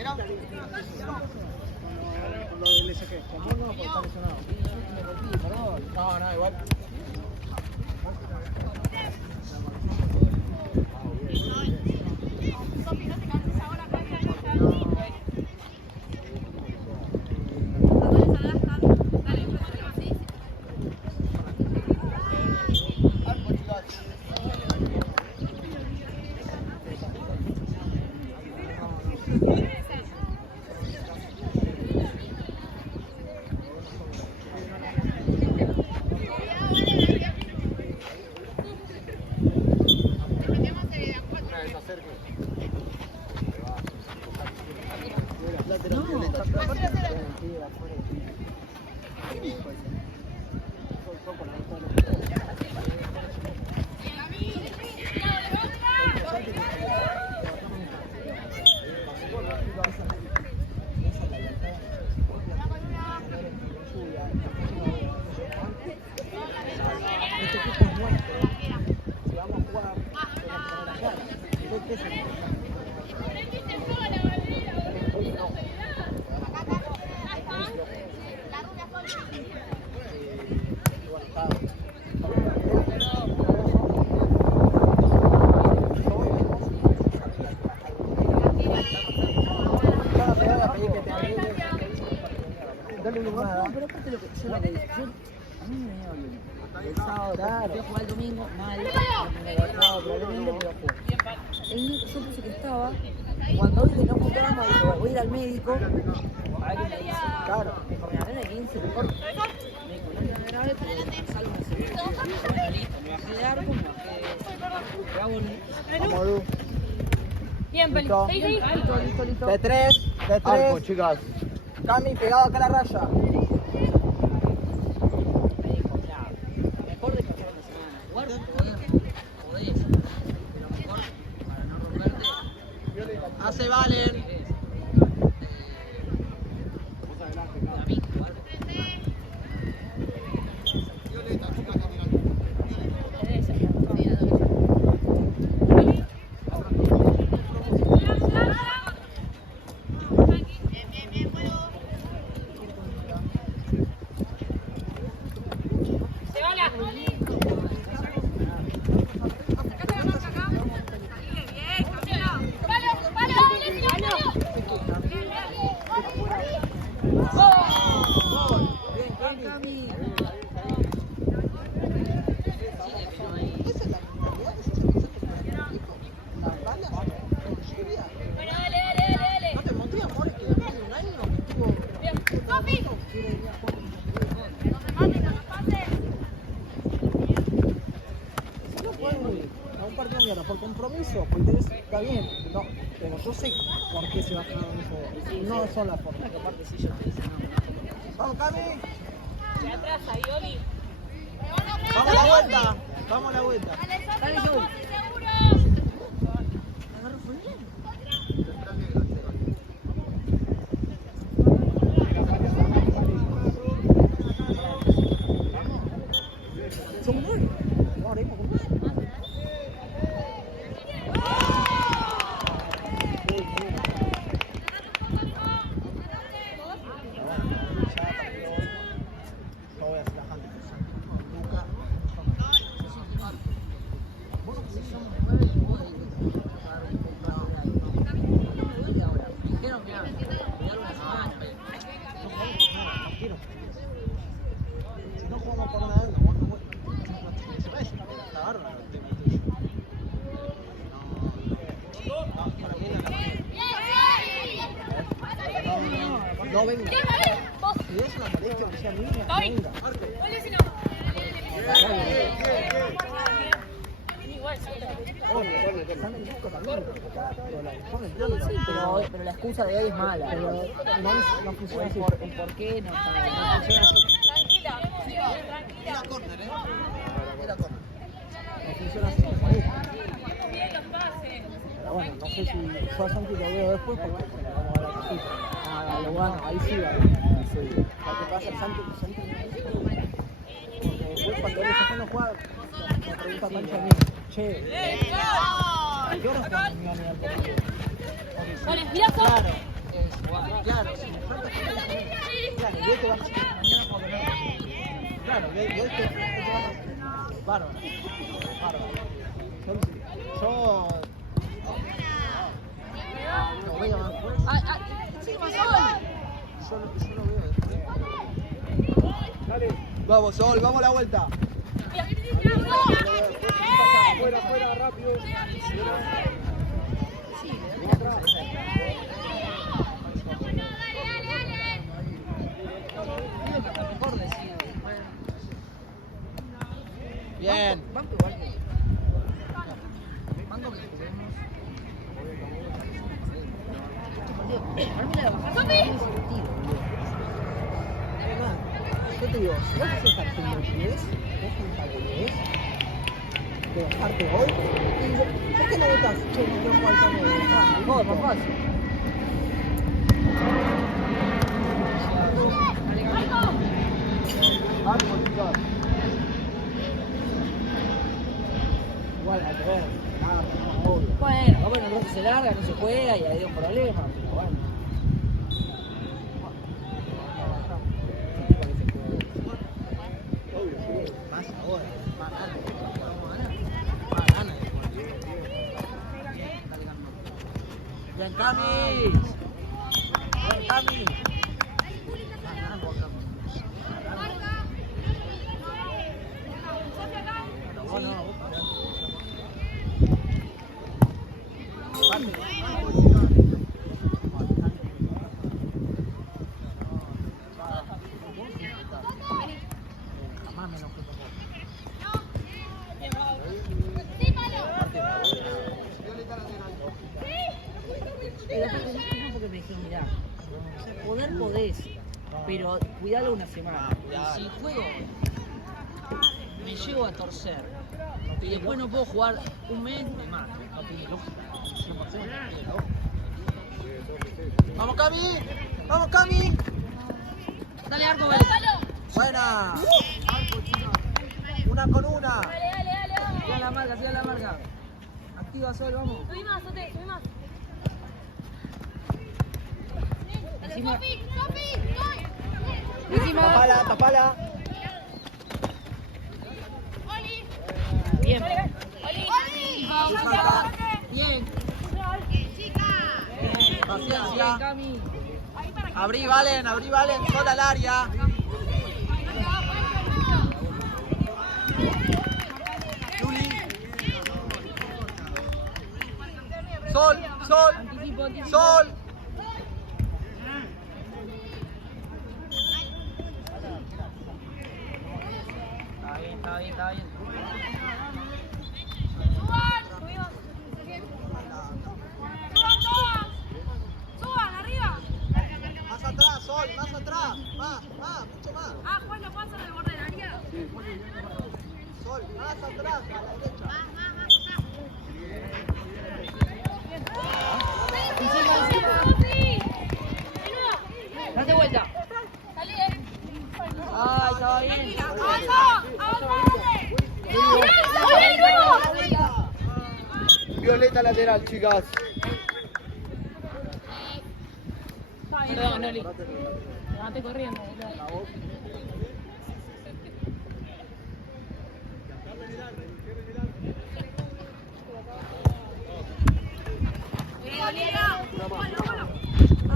Lo del SG. Como no, porque está lesionado. Me rompí, perdón. No, igual. El sábado, claro. Voy a jugar el domingo, mal. Me lo juego, pero el domingo pero juego. Yo puse que estaba. Cuando vi que no jugábamos, dije, voy a ir al médico. A ver qué me dice. Claro. Me dijo, mira, nena, 15, mejor. Me dijo, no me grave, pero salgo una semana. Listo, me bajé de arco, me bajé. Vamos, bien, Peli. Listo. De tres. Arco, chicas. Cami, pegado acá a la raya. Hace Valen. Por compromiso, por interés, está bien, no, pero yo sé por qué se va a ganar eso. No son las formas. Aparte, si yo te dice no. ¡Vamos, Cami! De atrás, ahí, Oli. ¡Vamos a la vuelta! ¡Vamos a la vuelta! Dale, Juli. Agarro Fulvio. Son nueve. Ahora mismo con nueve. No venga. Si es una molestia que sea mínima, no venga. Pero la excusa de hoy es mala. Pero no funciona así. El por qué no funciona así. Tranquila. Era córner, Era córner. No funciona así. Bien los pases. Pero bueno, no sé si yo a Santi lo veo después porque vamos a ver la cosita. Lo bueno, ahí sí va. Lo que pasa es Santi porque después cuando él se pone a jugar, me pregunta Pancho a mí, che, ¿a qué hora juegas con mi amiga al partido? Con el Mirazo. Claro, Claro, sí, me falta claro, y hoy te vas mañana por claro, y hoy te vas bárbaro. Yo no voy a más pues. Sí, más Yo lo veo después. Vamos, Sol, vamos a la vuelta. Fuera, rápido. Mejor decir. Bien. Banco igual que. Banco que juguemos. Para mí la de bajar tiene sentido, boludo. Además, yo te digo, si vas a estar haciendo el 10, vos esta boludez de bajarte hoy, y digo, ¿por qué no votás? Che, no quiero jugar con él. No, es más fácil. Igual, al revés, nada, obvio. Bueno, capaz el roce se larga, no se juega y hay un problema, pero bueno. Más ahora, más ganas. Bien, Cami. Bien, Cami. Porque me dijeron, mirá, poder podés, pero cuidalo una semana. Y si juego, me llego a torcer y después no puedo jugar un mes, me mato. No tiene lógica. 100%. ¡Vamos, Cami! ¡Vamos, Cami! Dale, Arco, vale. ¡Buena! Una con una. Siga la marca, siga la marca. Activa Sol, vamos. Subí más, Sote, subí más. Encima. Encima. Tapala, tapala. Bien. Bien. Bien, Paciencia. Cami. Abrí, Valen, sola al área. Juli. Sol. Anticipo, anticipo. Sol. Está bien. Suban, arriba. Más atrás, Sol, más atrás. Más, mucho más. Ah, Juan, ¿lo pasan del borde del área? Sol, más atrás, a la derecha. Date vuelta. Salí, Ay, estaba bien. Violeta lateral, chicas. Perdón, Noli. Levante corriendo, boludo.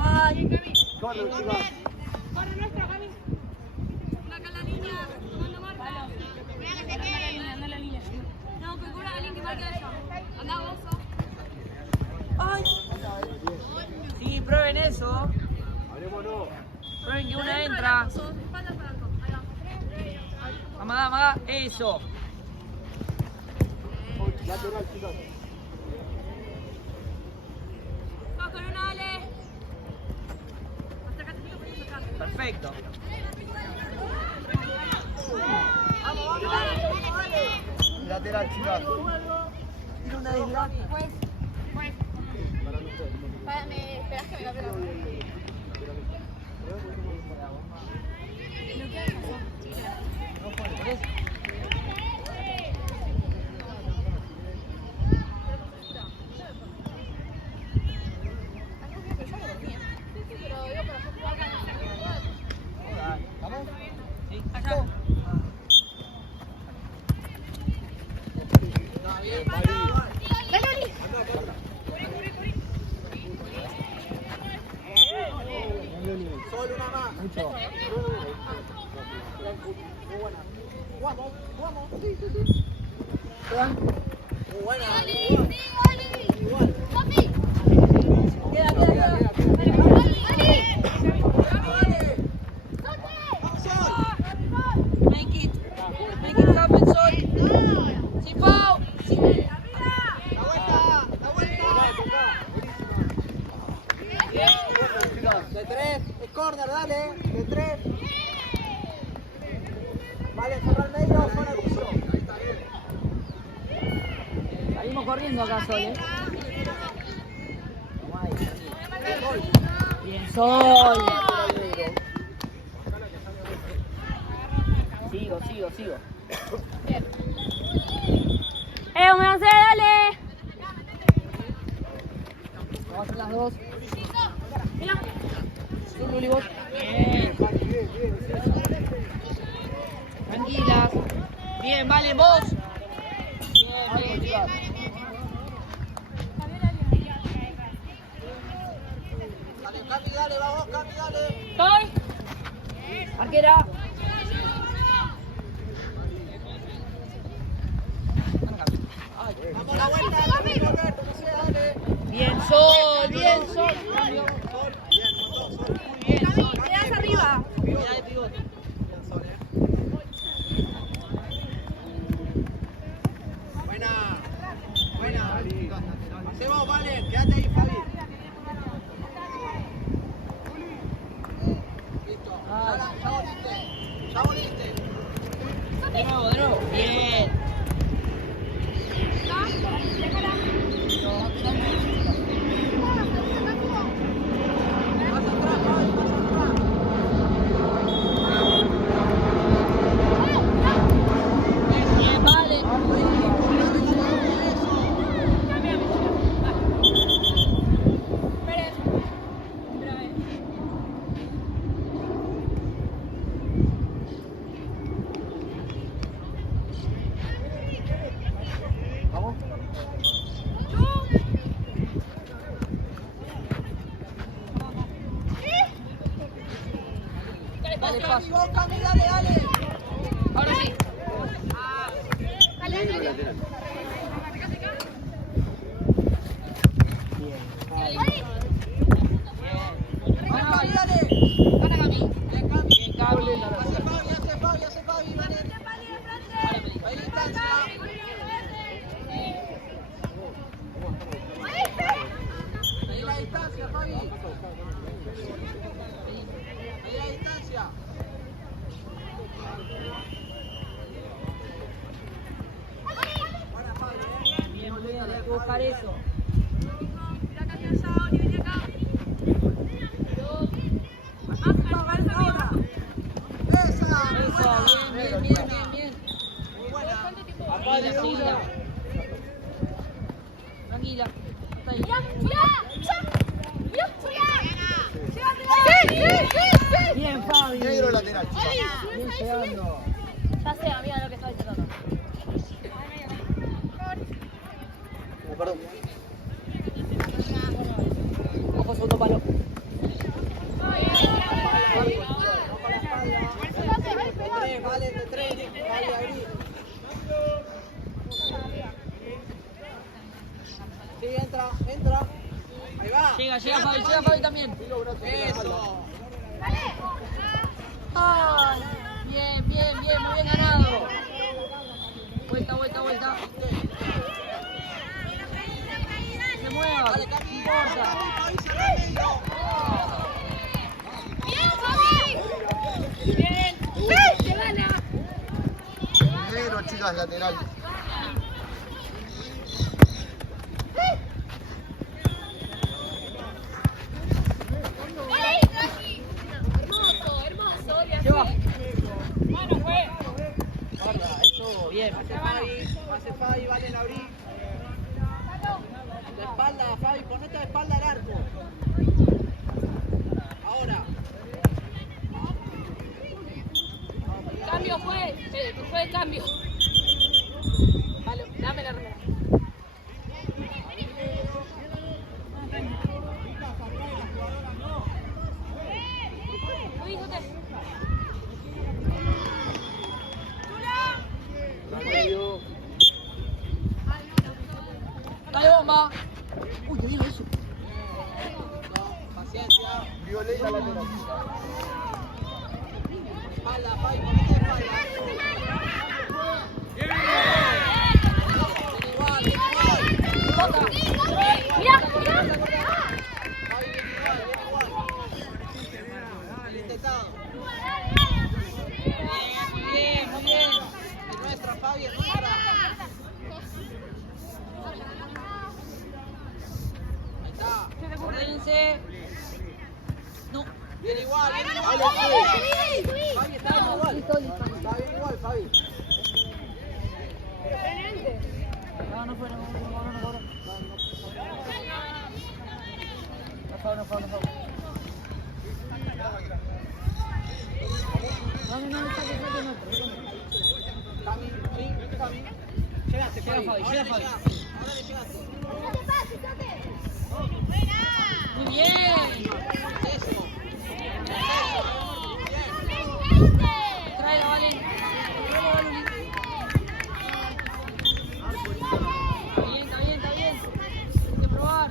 Ay, Corre, chicas. Corre nuestra, Cami. Acá la línea, cuando marca. Anda la línea. No, que cura alguien que marque allá. Andá vos, ay. Sí, prueben eso. Abrémonos. Prueben que una entra. Espaldas para arco. Ahí va. Amaga, eso. Lateral, chicas. Vamos con una, Ale. Hasta acá te puedes sacar. Perfecto. Lateral, chicas. Tira una deslate. ¿Me esperás que me cambie la voz? No pone, ¿por eso? Pero yo Mucho. Muy buena. Jugamos. Sí. Juan. Muy buena. ¡Igual! Queda. Make it happen, Sol. Sin foul. La vuelta. De 3, es corner, dale. De 3. Vale, cerrar el medio, zona al piso. Salimos corriendo acá, Sol, Bien, Sol. Sigo. ¡Me lancé, dale! Vamos a hacer las dos. Sí, Luli, vos. Bien. Tranquilas. Bien, vale, vos. Bien. Dale, Cami, dale, vamos, Cami, dale. ¡Estoy! Arquera. Vamos a la vuelta, Roberto, no sé, dale. Bien, Sol. Cambio. ¡Quedas arriba! Mirá de pivote. Buena. Hacemos, vale, quédate ahí, Fabi. Listo. Ya volviste. De nuevo. Bien. Más atrás, Fabi, más atrás. Bien, vale. Vamos. Dale, Cami, vos, Cami, dale. Ahora sí. Cami, dale. Para Cami. Bien, Cami. Bien, Cami. Hace Fabi, vale. Ahí distancia. Ahí la distancia, Fabi. Ahí la distancia. Buena, Fabi, Bien, hay que buscar eso. Esa. Eso, bien. Muy buena. Tranquila. Hasta ahí. Bien, Fabi. Negro lateral. Bien llegando. Ya sé, amiga, lo que estaba intentando. Perdón. Ojo, segundo palo. Vale, de 3. Vale, abrí. Sí, entra. Ahí va. Llega Fabi también. Eso. Ay, bien, muy bien ganado. Vuelta. Se mueva, Dale, no Cami. importa. Fabi, cerra el medio. ¡Bien! ¡Se gana! Negro, chicas, lateral. Hermoso. Lleva. Bueno, fue. Guarda, eso, bien. Hace Fabi, vale, la abrí. De espalda, Fabi, ponete de espalda al arco. Ahora. Cambio fue el cambio. Vale, dame la remera. Muy Sote. Dale, bomba. Uy, qué bien lo hizo. Paciencia. Violeta lateral. Espalda, Fabi, ponete de espalda. Igual, igual. Toca. Mira, mira. Fabi, bien igual. Bien intentado. Bien, muy bien. Es nuestra, Fabi, es nuestra. Ahí está. Ordénense. No. Bien igual, bien igual. Fabi, está bien igual. Listo, listo. Está bien igual, Fabi. No, no fue, no fue. No fue. No, saque, no. Cami, sí, Cami. Llegaste, Llega Fabi. Fabi, Ahora llega le Fabi. llegaste. Ahora le llegaste. Muy bien. Eso. Tráela, Valen. Está bien. Hay que probar.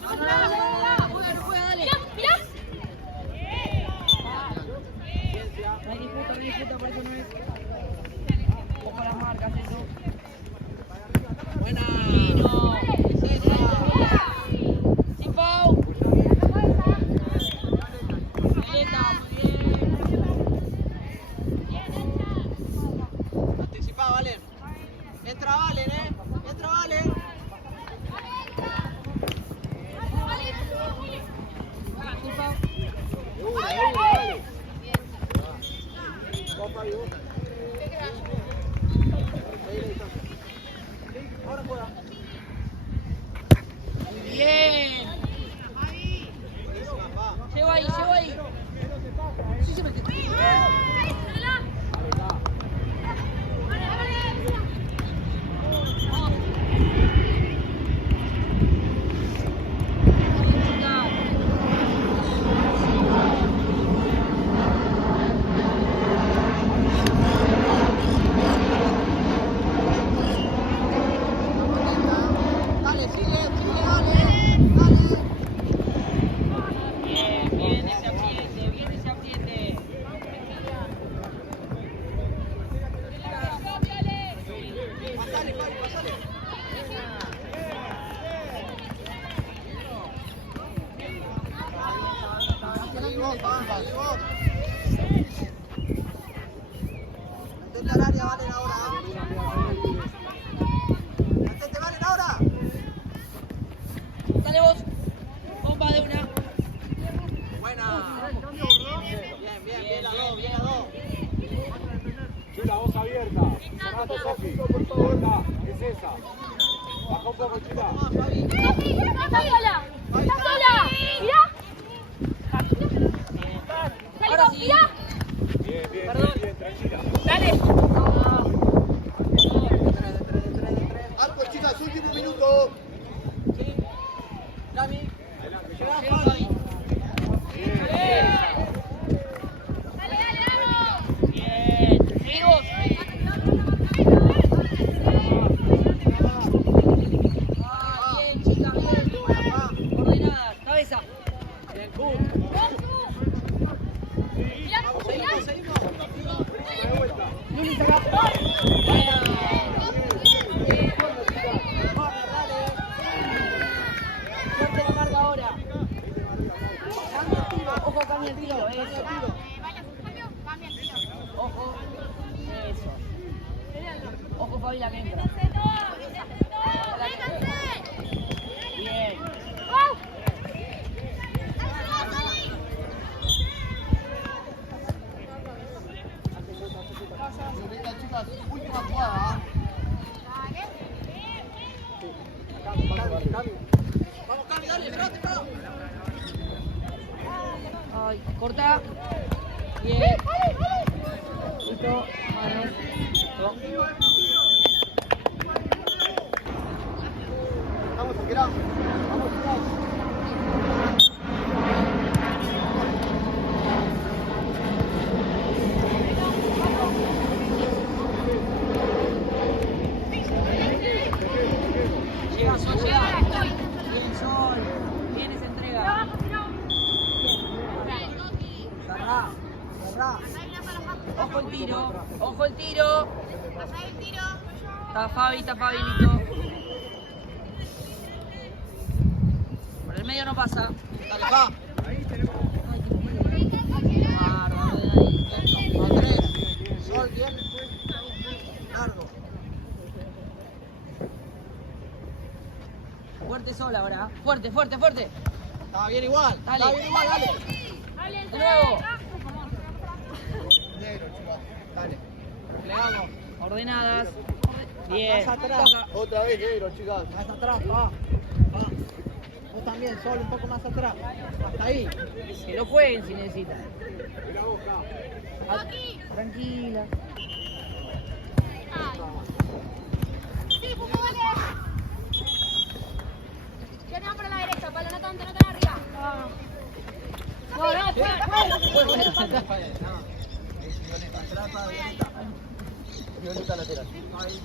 No juega, dale. No hay disputa, por eso no es. Ojo a las marcas, eso. Buena. Vino. Es esa. Sin foul. Violeta, muy bien. Anticipá, Valen. Entra Valen, Entra Valen. Sin foul. Ahora juega. Muy bien. Buenísima, va. Llevo ahí. Sí, se metió. Dale, sigue, dale. Bien ese apriete. Pasale, Fabi, pasale. Mantente al área, Valen, ahora. Mantente, Valen, ahora. Dale vos. Bomba de una. Buena. Bien, la dos, bien la dos. Sí, la voz abierta. Renato, Sofi. Corta, es esa. Baja un poco, Chila. Vamos, Fabi. Está sola. Está sola. Mira. Ahora sí. Mira. Bien, tranquila. Dale. Arco, chicas, último minuto. Sí. Cami. Llega Llega Fabi. Fabi. Bien. Seguimos. Bien, chicas. Ordenadas. Cabeza. Bien, Q. Seguimos. Luli, saca. Bien. Fuerte la marca ahora. Ojo, cambia el tiro. Eso. Ojo. Eso. Ojo, Fabi, la que entra. Bien. Chicas, última jugada. Vamos, Cami, dale, levante, Cami. Ay, corta. Bien. Listo. Mano. Vamos, esperamos. Vamos, Sol, llega. Bien, Sol. Bien esa entrega. Cerrá, cerrá. Ojo el tiro, ojo el tiro. Está Fabi, está Fabilito. Por el medio no pasa. Dale, va. Bárbaro, Andrés, Sol, bien. Largo. fuerte Sol ahora. Fuerte, fuerte, fuerte. Estaba bien igual. Dale. Estaba bien igual, dale. De nuevo. Negro, chicas. Dale. Plegamos. Ordenadas. Bien. Más atrás. Toca. Otra vez negro, chicas. Más atrás, va. Va. Vos también, Sol, un poco más atrás. Hasta ahí. Que lo jueguen si necesitan. Mira Boca. Tranquila. Sí, Pupo, vale. Ya te van para la derecha, Pablo, no tanto, no tan arriba. No, fuera. Violeta, atrás para Violeta. Violeta lateral. Ahí.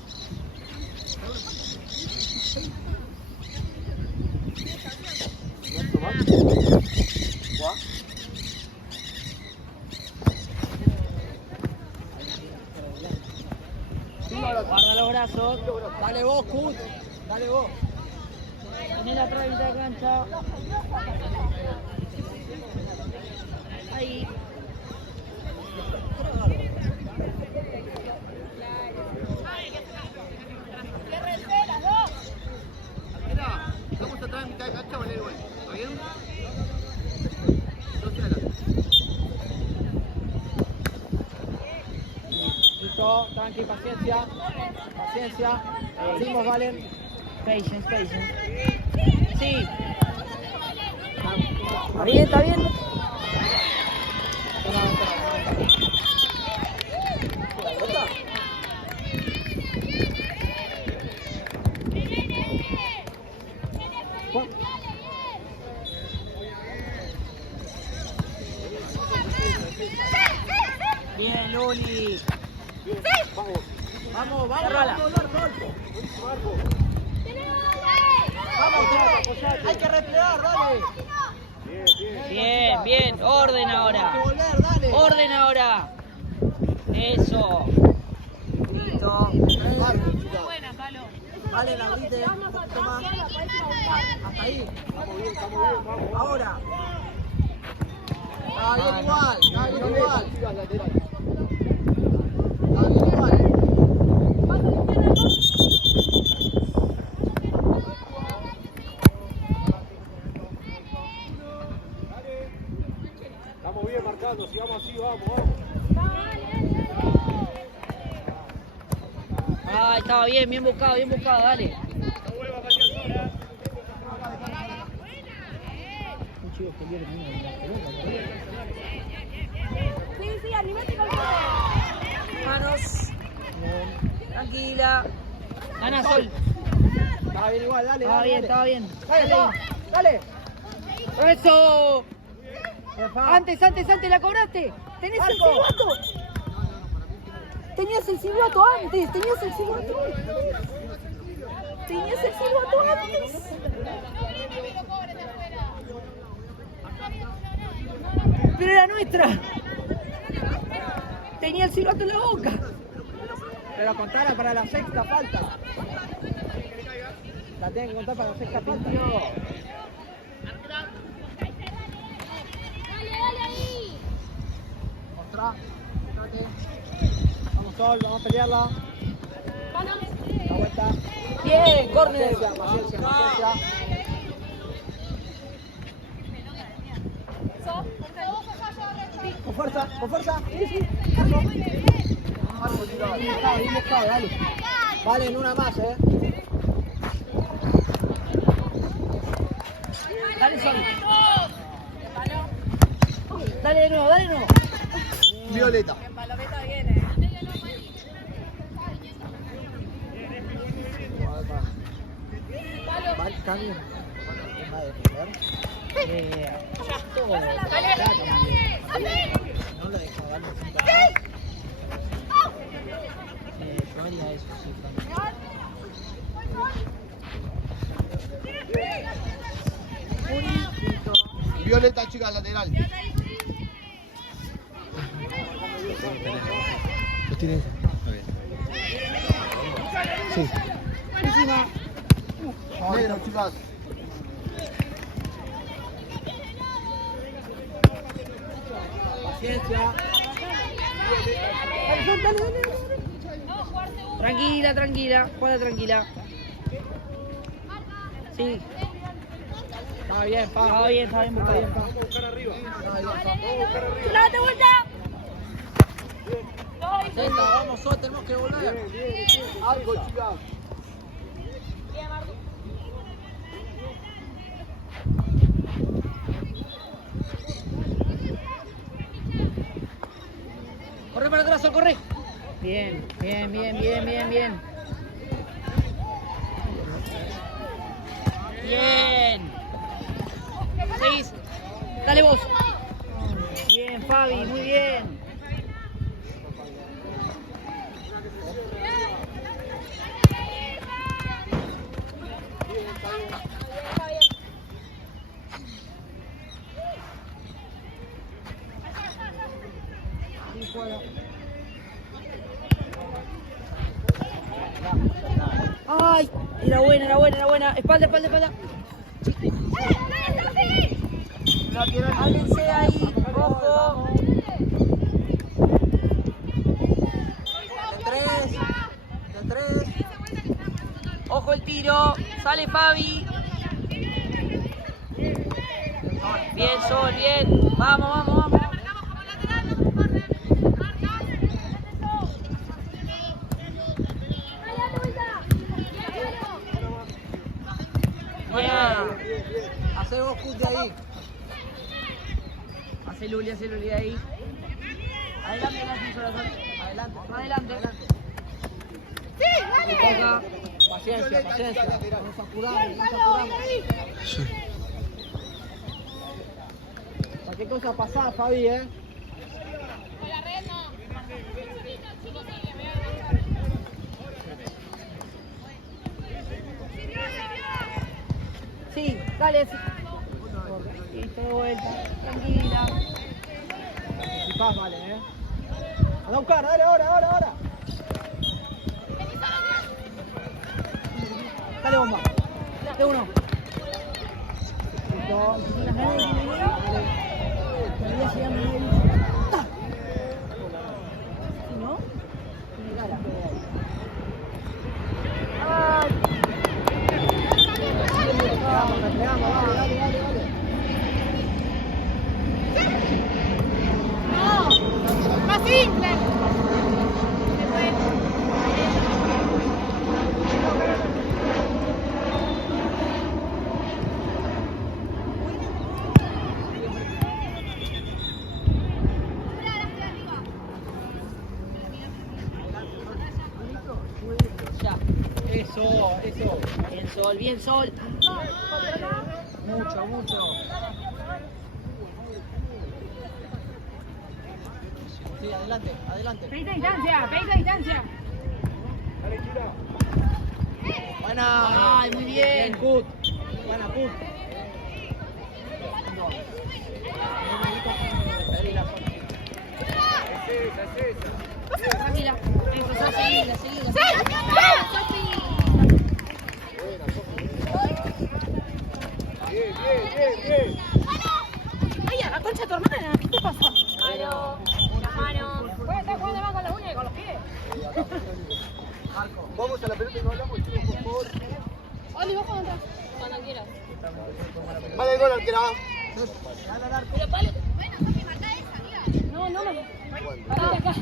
Guarda los brazos. Dale vos, Kut. Dale vos. Tenés la otra mitad de cancha. Ahí. Mira, vamos atrás en mitad de cancha, vale igual. ¿Está bien? No se adelante. Listo, tranqui, paciencia. Paciencia. Seguimos, Valen. Patience, patience. Sí. ¿Está bien? ¿Está bien? Bien, Luli. Vamos. Vamos, vamos. Cerrala. Vamos, Marco. Vamos, hay que replegar, dale. Bien, bien. Bien, bien. Orden Hay que ahora. volver, dale. Orden ahora. Eso. Listo. Buena, Palo. Dale, la grite, un poquito más. Hasta ahí. Estamos bien, vamos. Ahora. Está bien igual, está bien igual. Chicas, lateral. Está bien igual. Estamos bien marcando, si vamos así, vamos. Ah, estaba bien, bien buscado, dale. Sí, animate con Manos. Tranquila. Gana Sol. Estaba bien igual, dale. Estaba dale, bien, dale. estaba bien. Dale, Sol, dale. ¡Eso! Jefa. Antes, la cobraste. Tenés el Marco. silbato. Tenías el silbato antes, Pero era nuestra. Tenía el silbato en la boca. Pero contala para la sexta falta. La tienen que contar para la sexta falta. Mostrá, mostrate. Vamos, Sol, vamos a pelearla. La vuelta. Bien, córner. Paciencia. Con fuerza. Sí. Marco, bien buscado, dale. Vale, en una más, Dale, Sol. Dale de nuevo. Violeta. Vale, cambio. No lo deja darle. Yo haría eso, sí. Violeta, chica, lateral. ¿Lo tiene? Sí. Encima. Negro, chicas. Paciencia. Dale, dale, dale. Tranquila, tranquila, juega tranquila. Sí. Está bien, pa. Está bien, está bien, está bien. Vamos a buscar arriba. Vamos a buscar arriba. ¡Date vuelta! Vamos, Sol, tenemos que volver. Algo, chicas. Corre para atrás, Sol, corre. Bien, bien, bien, bien, bien, bien. Bien. 6. Dale vos. Bien, Fabi, muy bien. Ay, era buena, era buena, era buena. Espalda, espalda, espalda. Háblense ahí, ojo. De tres. Ojo el tiro. Sale Fabi. Bien, Sol, bien. Vamos, vamos, vamos. Bien. Hacé vos cut de ahí. Hace Luli ahí. Adelante, adelante. Adelante. Toca. Paciencia, paciencia. Nos apuramos, nos apuramos. Cualquier cosa pasada, Fabi, Sí, dale. Listo, de vuelta. Tranquila. Y paz, vale, Anda a buscar, dale, ahora. Dale, bomba. De uno. Listo. Si no, tiene cara. Pegamos, dale. ¡No! ¡Más simple! Ya. Eso. Bien, Sol. Mucho. Sí, adelante. Pedita distancia. Dale, Chila. Buena. Ay, muy bien. Cut. Buena, cut. Es esa. Tranquila. Eso, Sol, seguila. Bien. ¡Ay, a la concha de tu hermana! ¿Qué te pasa? Mano. Puede estar jugando más con las uñas que con los pies. Vamos a la pelota y no hablamos, chicos, por favor. Oli, vos cuando quieras. Vale, el gol, arquera. Pero palo. Bueno, papi, marca esa, amiga. No, me. Parate acá.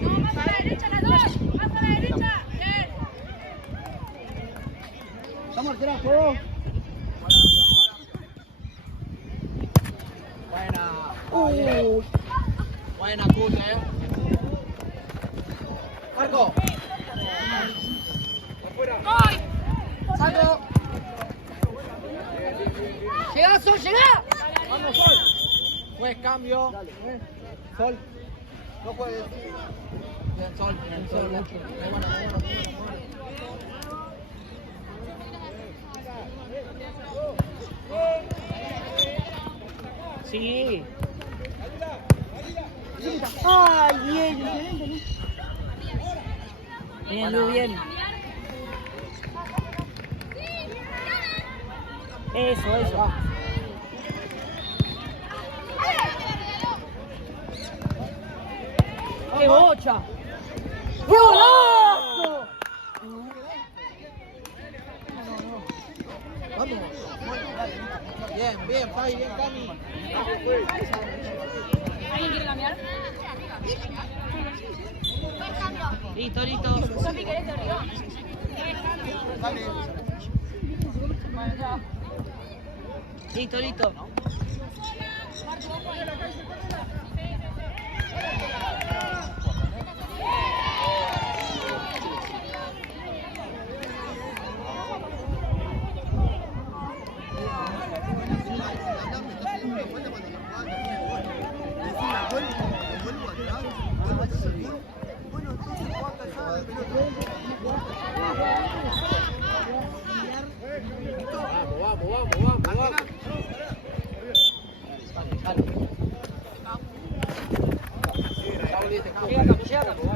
No, más a la derecha las dos. Más a la derecha. Bien. Vamos, arquera, juego. Buena. Buena, cut, Marco. Afuera. ¡Ay! Saco. Llega, Sol, llega. Vamos, Sol. Pues cambio. Sol. No juegues. Bien, Sol. Mucho. Muy bueno. Sí. Ay, bien, excelente, ¿no? Bien, Lu, bien. Eso. ¡Qué bocha! ¡Qué golazo! Vamos. Bien, Fabi, bien, Cami. ¿Alguien quiere cambiar? Listo. Sofi, ¿querés de arriba? Bueno, chao. Listo. Vamos. Llega acá.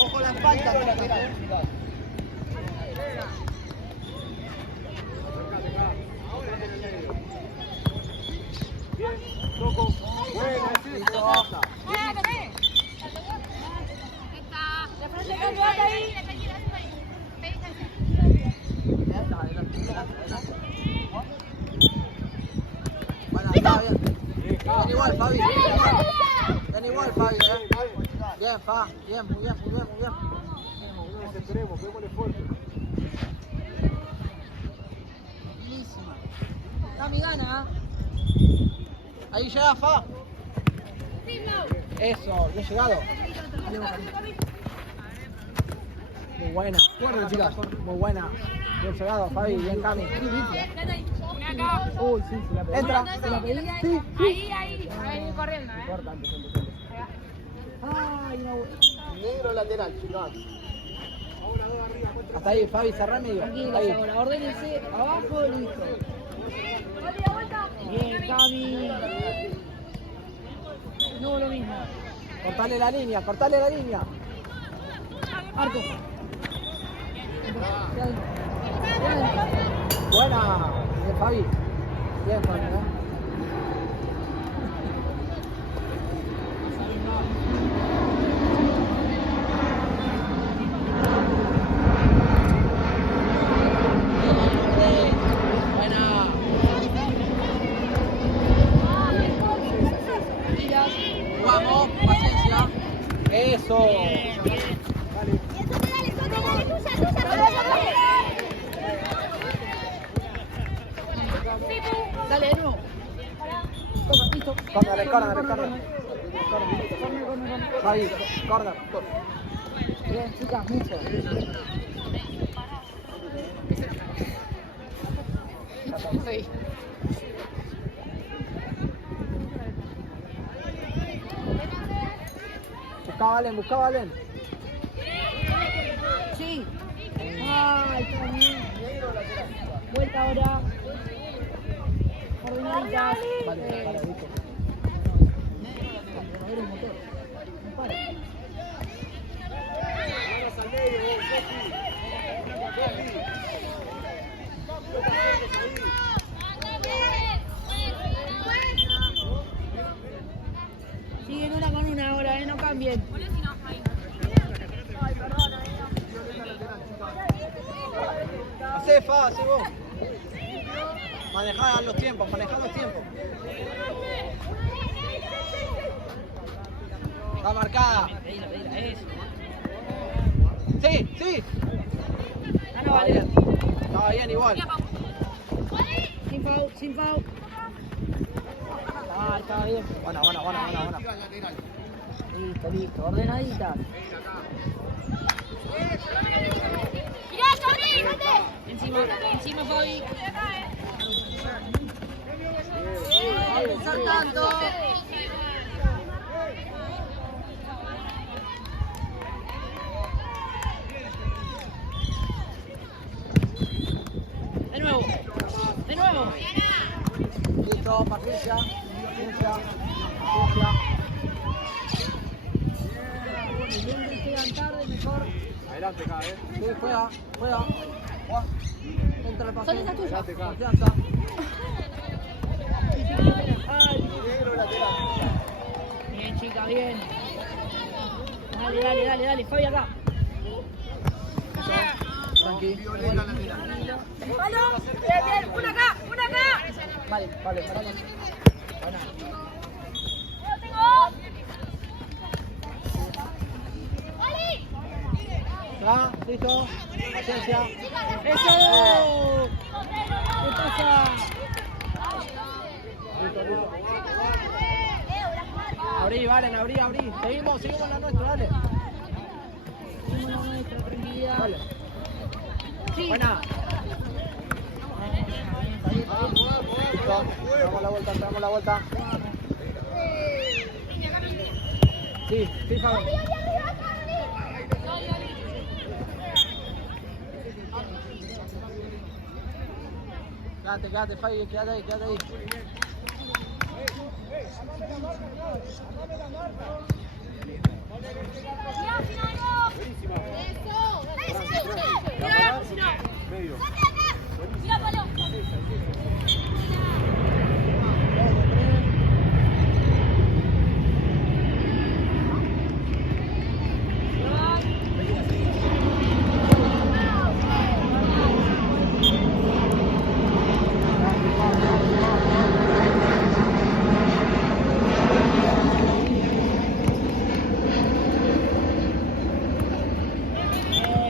Ojo las faltas, Bien, toco. Buena, sí, pasa. De frente, quédate ahí. Bueno, está bien. Bien, Bien igual, Fabi. Bien igual, Fabi. Bien. Bien, Fa. Bien, muy bien. No nos esperemos, démosle fuerte. Buenísima. Cami gana. Ahí llega, Fa. Eso, bien llegado. Muy buena. Muy buena. Bien llegado, Fabi. Bien, Cami. Acá. Uy, sí, la pedí. Entra. ¿Se la pedí? Sí. Ahí, corriendo, Corta antes. Ay, no. Negro lateral, chicos. Ahora dos arriba, muestra. Hasta ahí, Fabi, cerrá medio. Tranquilas Ahí. ahora, ordénense. Abajo, listo. Bien, Cami. No, lo mismo. Cortale la línea. Arco. Buena. Bien, Fabi. Bien, Fabi, ¿eh? Buena. Vamos, paciencia. Eso. Dale, de nuevo. Toma, listo. Córner. Fabi, córner. Bien, chicas, mucho. Sí. Busca Valen. Sí. Ay, está bien. Vuelta ahora. Ordenaditas. Vale, para, listo. A ver el motor. No para. Vamos al medio, Sofi. Siguen una con una ahora, no cambien. Hacé, Fa, hacé vos. Manejá los tiempos. Está marcada. Pedila, eso. Sí. Gana Valeria. Estaba bien igual. Sin foul. Ah, estaba bien. Buena. Listo. Ordenadita. ¡Mirá, Jordi! Encima, Fabi. No hay que pensar tanto. De nuevo. Listo, paciencia. Si llegan tarde, mejor. Adelante acá, Sí, juega. Entra el pase. Son esas tuyas. Confianza. Bien, chica, bien. Dale, Fabi acá. Tranqui. Violeta lateral. ¡Palo! Bien, una acá. Vale, paramos. ¡Lo tengo! Ya, listo. Paciencia. ¡Eso! ¿Qué pasa? Listo. Abrí, Valen, abrí. Seguimos la nuestra, dale. Seguimos la nuestra, tranquilidad. Dale. Sí. Buena. Listo. Damos la vuelta. Sí, Fabi. Quédate, Fabi, quédate ahí. medio. ¡Mira, Palo!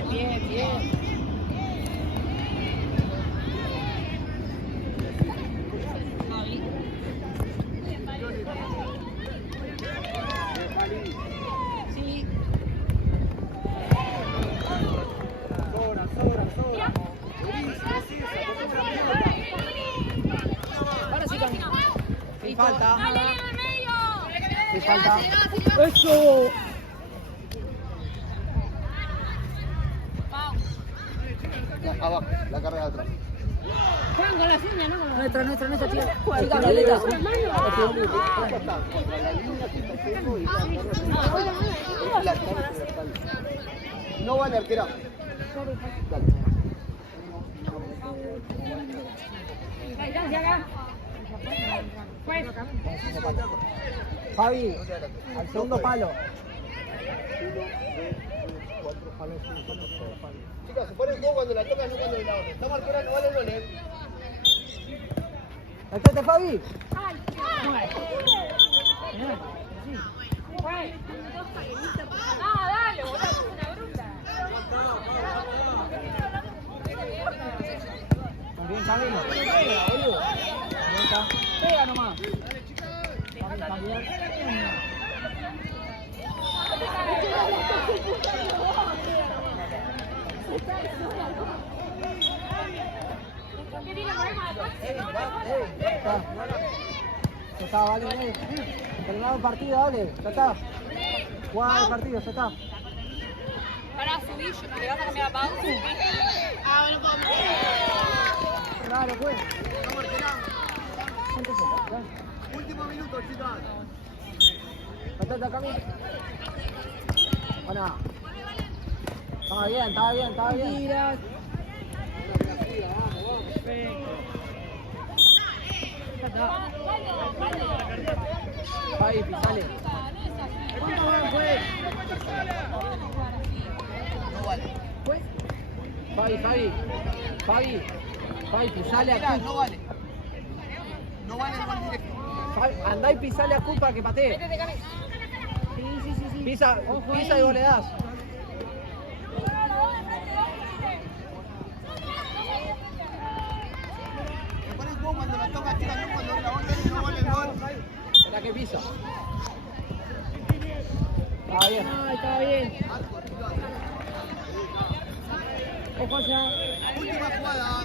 Bien. Sí. Sobra. Ahora sí, Cami. Sin falta. ¡Dale, en el medio! Sin falta. ¡Eso! Abajo, la carrera de atrás. Juegan con las uñas, ¿no? Nuestra, chica. Chica, Violeta. Contra la línea que está tengo y no vale, arquera. Dale. Fabi, al segundo palo. Chicos, se ponen vos cuando la tocan, no cuando la otra. Estamos arquera, no vale, no le. Metete, Fabi. ¡Ah, dale, boludo! ¡Una bruta! Bien, Camilo. Pega nomás. ¿Qué tiene problema después? Ya está, vale. Terminado el partido, dale. Ya está. Jugá el partido, ya está. Para subir, ¿le vas a cambiar a Pau? Ah, bueno, puedo. Claro, pues. Vamos, arquera. Último minuto, chicas. Metete, Camilo. Buena. Estaba bien. Tiras. Fabi, pisale. No vale. Fabi, pisale a Arquera, Cupa. no vale. No vale el gol directo. Andá y pisale a Cupa que patee. Sí. Pisa Ojo y ahí. vos le das. Se ponen vos cuando la tocan, chicas, no cuando la otra, no vale el gol. pisa. Estaba bien. Ojo allá. Última jugada.